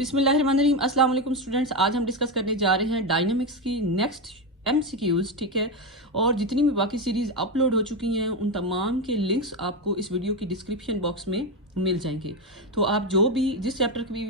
बिस्मिल्लाहिर्रहमानिर्रहीम। अस्सलाम वालेकुम स्टूडेंट्स, आज हम डिस्कस करने जा रहे हैं डायनामिक्स की नेक्स्ट MCQs। ठीक है, और जितनी भी बाकी सीरीज़ अपलोड हो चुकी हैं उन तमाम के लिंक्स आपको इस वीडियो की डिस्क्रिप्शन बॉक्स में मिल जाएंगे। तो आप जो भी जिस चैप्टर की भी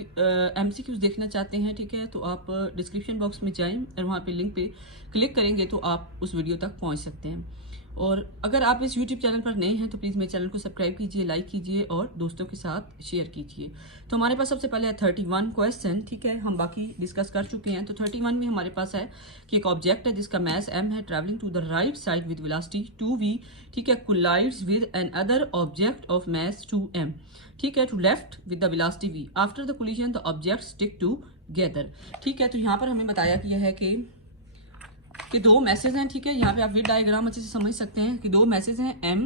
MCQs देखना चाहते हैं, ठीक है, तो आप डिस्क्रिप्शन बॉक्स में जाएं और वहाँ पे लिंक पे क्लिक करेंगे तो आप उस वीडियो तक पहुँच सकते हैं। और अगर आप इस YouTube चैनल पर नए हैं तो प्लीज़ मेरे चैनल को सब्सक्राइब कीजिए, लाइक कीजिए और दोस्तों के साथ शेयर कीजिए। तो हमारे पास सबसे पहले है 31 क्वेश्चन। ठीक है, हम बाकी डिस्कस कर चुके हैं। तो 31 में हमारे पास है कि एक ऑब्जेक्ट है जिसका मास m है, travelling to the right side with velocity 2v। ठीक है, collides with an other object of mass 2m। ठीक है, to left with the velocity v। After the collision the object stick together. ठीक है, तो यहाँ पर हमें बताया गया है कि दो मैसेज हैं। ठीक है, यहाँ पे आप विद डायग्राम अच्छे से समझ सकते हैं कि दो मैसेज हैं m।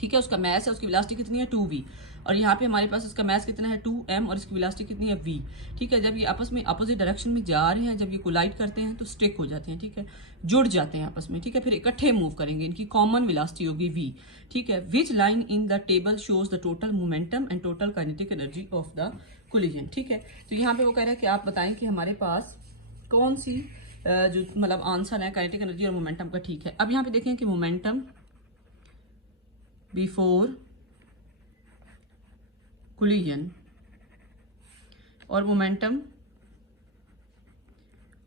ठीक है, उसका मैस है, उसकी वेलोसिटी कितनी है 2v, और यहाँ पे हमारे पास उसका मैस कितना है 2m और इसकी वेलोसिटी कितनी है v। ठीक है, जब ये आपस में अपोजिट डायरेक्शन में जा रहे हैं, जब ये कोलाइड करते हैं तो स्टिक हो जाते हैं। ठीक है, जुड़ जाते हैं आपस में। ठीक है, फिर इकट्ठे मूव करेंगे, इनकी कॉमन वेलोसिटी होगी v। ठीक है, which line in the table shows the total momentum and total kinetic energy of the collision. ठीक है, तो यहाँ पे वो कह रहा है कि आप बताएं कि हमारे पास कौन सी जो मतलब आंसर है काइनेटिक एनर्जी और मोमेंटम का। ठीक है, अब यहाँ पे देखें कि मोमेंटम बिफोर कोलिजन और मोमेंटम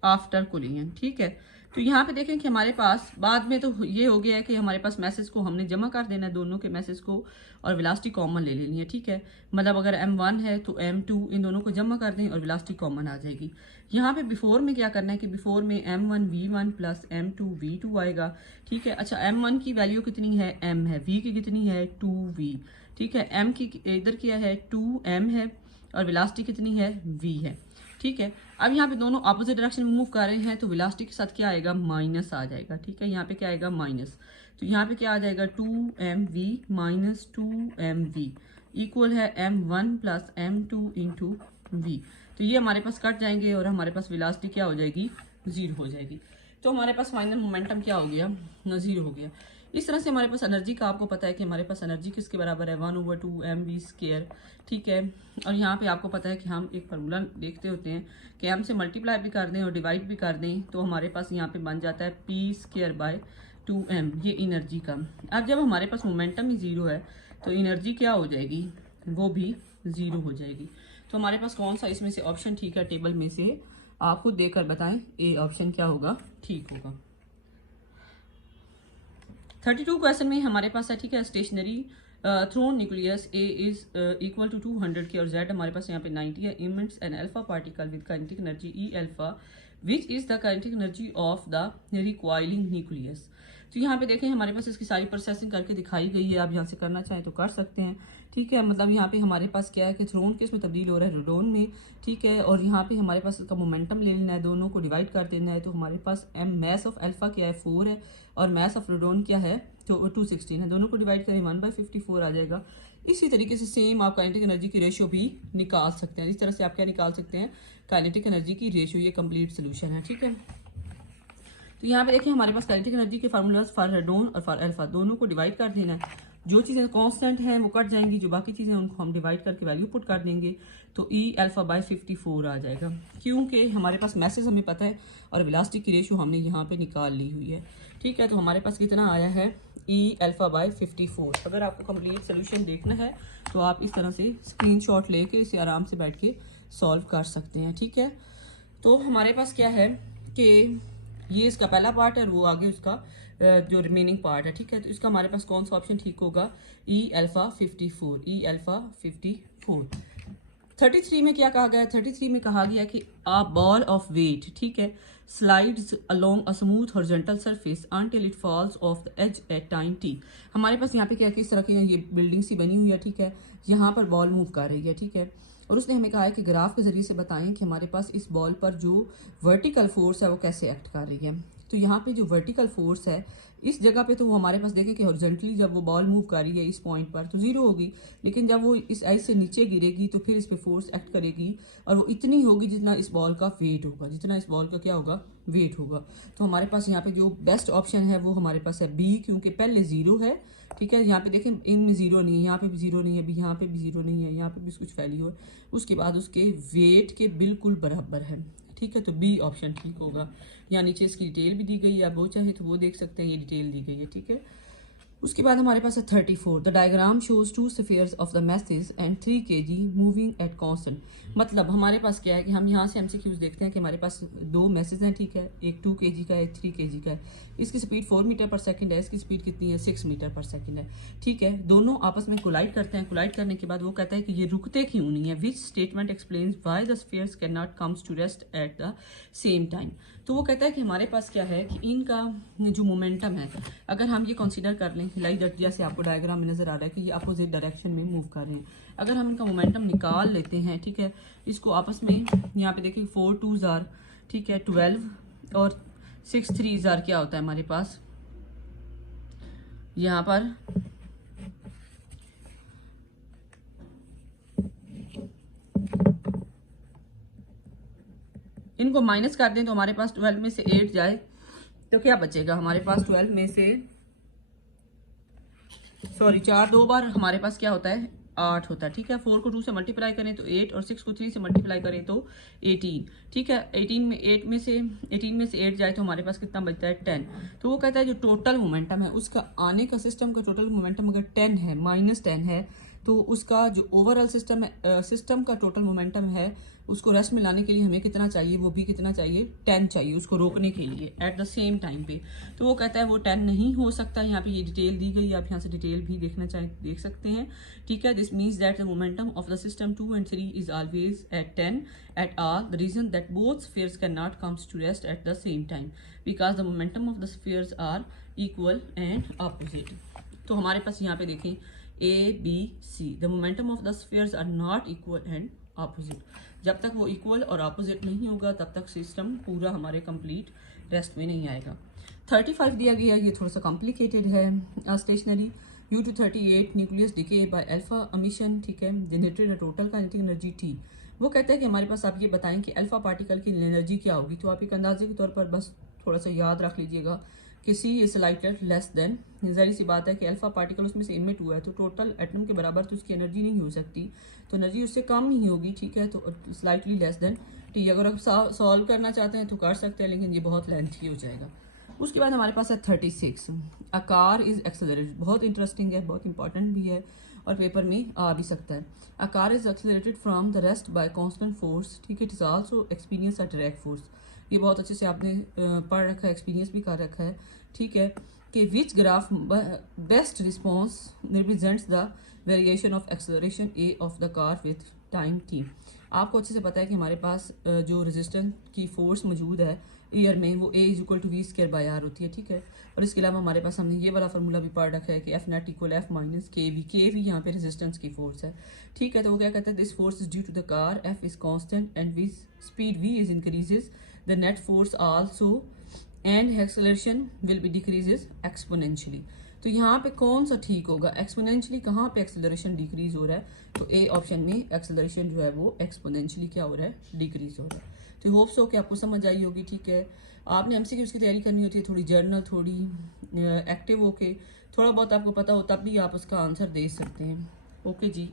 आफ्टर कोलिजन। ठीक है, तो यहाँ पे देखें कि हमारे पास बाद में तो ये हो गया है कि हमारे पास मैसेज को हमने जमा कर देना है, दोनों के मैसेज को, और वेलोसिटी कॉमन ले लेनी है। ठीक है, मतलब अगर m1 है तो m2 इन दोनों को जमा कर दें और वेलोसिटी कॉमन आ जाएगी। यहाँ पे बिफोर में क्या करना है कि बिफोर में m1 v1 plus m2 v2 आएगा। ठीक है, अच्छा m1 की वैल्यू कितनी है m है, v की कितनी है 2v। ठीक है, m की इधर क्या है 2m है और वेलोसिटी कितनी है v है। ठीक है, अब यहाँ पे दोनों ऑपोजिट डायरेक्शन में मूव कर रहे हैं तो वेलोसिटी के साथ क्या आएगा माइनस आ जाएगा। ठीक है, यहाँ पे क्या आएगा माइनस, तो यहाँ पे क्या आ जाएगा 2mv माइनस 2mv इक्वल है m1 plus m2 into v। तो ये हमारे पास कट जाएंगे और हमारे पास वेलोसिटी क्या हो जाएगी 0 हो जाएगी। तो हमारे पास फाइनल मोमेंटम क्या हो गया 0 हो गया। इस तरह से हमारे पास एनर्जी का आपको पता है कि हमारे पास एनर्जी किसके बराबर है 1/2mv²। ठीक है, और यहाँ पे आपको पता है कि हम एक फार्मूला देखते होते हैं कि m से मल्टीप्लाई भी कर दें और डिवाइड भी कर दें तो हमारे पास यहाँ पे बन जाता है p²/2m, ये एनर्जी का। अब जब हमारे पास मोमेंटम ही 0 है तो एनर्जी क्या हो जाएगी, वो भी 0 हो जाएगी। तो हमारे पास कौन सा इसमें से ऑप्शन ठीक है टेबल में से, आप खुद देखकर बताएं ए ऑप्शन क्या होगा ठीक होगा। 32 क्वेश्चन में हमारे पास है, ठीक है, stationary thrown nucleus A is equal to 200 के और z हमारे पास यहाँ पे 90 है। Emits an alpha particle with kinetic energy E alpha which is the kinetic energy of the recoiling nucleus. तो यहाँ पे देखें हमारे पास इसकी सारी प्रोसेसिंग करके दिखाई गई है, आप यहाँ से करना चाहें तो कर सकते हैं। ठीक है, मतलब यहाँ पे हमारे पास क्या है कि थ्रोन किस में तब्दील हो रहा है रेडोन में। ठीक है, और यहाँ पे हमारे पास इसका मोमेंटम ले लेना है, दोनों को डिवाइड कर देना है। तो हमारे पास मैस ऑफ अल्फा क्या है 4 है और मैस ऑफ रेडोन क्या है तो 216 है, दोनों को डिवाइड करें 1/54 आ जाएगा। इसी तरीके से सेम आप काइनेटिक एनर्जी की रेशियो भी निकाल सकते हैं। इस तरह से आप क्या निकाल सकते हैं काइनेटिक एनर्जी की रेशियो, ये कंप्लीट सोल्यूशन है। ठीक है, तो यहाँ पे देखिए हमारे पास काइनेटिक एनर्जी के फार्मूलाज फॉर रेडोन और फॉर अल्फा दोनों को डिवाइड कर देना है। जो चीज़ें कांस्टेंट हैं वो कट जाएंगी, जो बाकी चीज़ें उनको हम डिवाइड करके वैल्यू पुट कर देंगे तो E∝/54 आ जाएगा, क्योंकि हमारे पास मैसेज हमें पता है और वेलोसिटी की रेशियो हमने यहाँ पे निकाल ली हुई है। ठीक है, तो हमारे पास कितना आया है E∝/54। अगर आपको कंप्लीट सोल्यूशन देखना है तो आप इस तरह से स्क्रीनशॉट लेके इसे आराम से बैठ के सॉल्व कर सकते हैं। ठीक है, तो हमारे पास क्या है कि ये इसका पहला पार्ट है और वो आगे उसका जो रिमेनिंग पार्ट है। ठीक है, तो इसका हमारे पास कौन सा ऑप्शन ठीक होगा E∝54। E∝54। 33 में क्या कहा गया है, 33 में कहा गया कि अ बॉल ऑफ वेट, ठीक है, slides along a smooth horizontal surface until it falls off the edge at time t। हमारे पास यहाँ पे क्या किस तरह की ये बिल्डिंग सी बनी हुई है। ठीक है, यहाँ पर बॉल मूव कर रही है। ठीक है, और उसने हमें कहा है कि ग्राफ के जरिए से बताएं कि हमारे पास इस बॉल पर जो वर्टिकल फोर्स है वो कैसे एक्ट कर रही है। तो यहाँ पे जो वर्टिकल फोर्स है इस जगह पे तो वो हमारे पास देखें कि हॉरिजॉन्टली जब वो बॉल मूव कर रही है इस पॉइंट पर तो जीरो होगी, लेकिन जब वो इस एज से नीचे गिरेगी तो फिर इस पे फोर्स एक्ट करेगी और वो इतनी होगी जितना इस बॉल का वेट होगा, जितना इस बॉल का क्या होगा, वेट होगा। तो हमारे पास यहाँ पे जो बेस्ट ऑप्शन है वो हमारे पास है बी, क्योंकि पहले जीरो है, ठीक है। यहाँ पे देखें इनमें जीरो नहीं है, यहाँ पे भी जीरो नहीं है, अभी यहाँ पे भी जीरो नहीं है, यहाँ पे भी कुछ वैल्यू है, उसके बाद उसके वेट के बिल्कुल बराबर है, ठीक है। तो बी ऑप्शन ठीक होगा। यहाँ नीचे इसकी डिटेल भी दी गई है, आप वो चाहे तो वो देख सकते हैं, ये डिटेल दी गई है, ठीक है। उसके बाद हमारे पास है 34। The diagram shows 2 spheres of the message and 3 kg moving at constant. मतलब हमारे पास क्या है कि हम यहाँ से MCQs देखते हैं कि हमारे पास दो मैसेज हैं, ठीक है, एक 2 kg का है, 3 kg का है। इसकी स्पीड 4 मीटर पर सेकंड है, इसकी स्पीड कितनी है, 6 मीटर पर सेकंड है, ठीक है। दोनों आपस में कोलाइड करते हैं, कोलाइड करने के बाद वो कहता है कि ये रुकते क्यों नहीं है, which statement explains why the spheres can not comes to rest at the same time. तो वो कहता है कि हमारे पास क्या है कि इनका जो मोमेंटम है, अगर हम ये कंसीडर कर लें लाइक दैट, जैसे आपको डायग्राम में नजर आ रहा है कि ये अपोजिट डायरेक्शन में मूव कर रहे हैं, अगर हम इनका मोमेंटम निकाल लेते हैं, ठीक है, इसको आपस में यहाँ पे देखिए 4 2s आर, ठीक है, 12 और 6 3s आर क्या होता है हमारे पास यहाँ पर इनको माइनस कर दें तो हमारे पास 12 में से 8 जाए तो क्या बचेगा हमारे पास 12 में से, सॉरी 4 दो बार हमारे पास क्या होता है, 8 होता है, ठीक है। 4 को 2 से मल्टीप्लाई करें तो 8 और 6 को 3 से मल्टीप्लाई करें तो 18, ठीक है। 18 में से 8 जाए तो हमारे पास कितना बचता है, 10। तो वो कहता है जो टोटल मोमेंटम है उसका आने का सिस्टम का टोटल मोमेंटम अगर 10 है, -10 है, तो उसका जो ओवरऑल सिस्टम है, सिस्टम का टोटल मोमेंटम है उसको रेस्ट में लाने के लिए हमें कितना चाहिए, वो भी कितना चाहिए, 10 चाहिए उसको रोकने के लिए एट द सेम टाइम पे। तो वो कहता है वो 10 नहीं हो सकता। यहाँ पे ये डिटेल दी गई है, आप यहाँ से डिटेल भी देखना चाहें देख सकते हैं, ठीक है। This means that the momentum of the system 2 and 3 is always at 10 at all the reason that both spheres can not comes to rest at the same time because the momentum of the spheres are equal and opposite. तो हमारे पास यहाँ पे देखें ABC, the momentum of the spheres are not equal and opposite। जब तक वो equal और opposite नहीं होगा तब तक सिस्टम पूरा हमारे कंप्लीट रेस्ट में नहीं आएगा। 35 दिया गया, ये थोड़ा सा कॉम्प्लिकेटेड है। Stationary U238 nucleus decay by alpha emission, ठीक है, generated a total kinetic energy T। वो कहता है कि हमारे पास आप ये बताएं कि अल्फा पार्टिकल की एनर्जी क्या होगी। तो आप एक अंदाजे के तौर पर बस थोड़ा सा याद रख लीजिएगा कि C is slightly less than, जाहिर सी बात है कि अल्फा पार्टिकल उसमें से इमिट हुआ है तो टोटल एटम के बराबर तो उसकी एनर्जी नहीं हो सकती, तो एनर्जी उससे कम ही होगी, ठीक है। तो स्लाइटली लेस देन T। अगर आप सॉल्व करना चाहते हैं तो कर सकते हैं, लेकिन ये बहुत लेंथी हो जाएगा। उसके बाद हमारे पास है 36। अ कार इज एक्सेलरेटेड, बहुत इंटरेस्टिंग है, बहुत इंपॉर्टेंट भी है और पेपर में आ भी सकता है। A car is accelerated from the rest bye constant force, ठीक है, it is also experience a direct force. ये बहुत अच्छे से आपने पढ़ रखा है, एक्सपीरियंस भी कर रखा है, ठीक है। कि which graph best response represents the variation of acceleration A of the car with time T। आपको अच्छे से पता है कि हमारे पास जो रेजिस्टेंस की फोर्स मौजूद है ईयर में वो A = V²/R होती है, ठीक है। और इसके अलावा हमारे पास हमने ये वाला फार्मूला भी पढ़ रखा है कि F net = F - KV। KV यहाँ पे रेजिस्टेंस की फोर्स है, ठीक है। तो वो क्या कहता है, this force is due to the car, F is constant and which speed V is increases the net force also and acceleration will be decreases exponentially. तो यहाँ पे कौन सा ठीक होगा, एक्सपोनेंशियली कहाँ पे एक्सेलरेशन डिक्रीज हो रहा है, तो ए ऑप्शन में एक्सेलरेशन जो है वो एक्सपोनेंशियली क्या हो रहा है, डिक्रीज हो रहा है। तो होप्स हो कि आपको समझ आई होगी, ठीक है। आपने MCQ की तैयारी करनी होती है, थोड़ी जर्नल, थोड़ी एक्टिव होके, थोड़ा बहुत आपको पता हो तब भी आप उसका आंसर दे सकते हैं। ओके जी।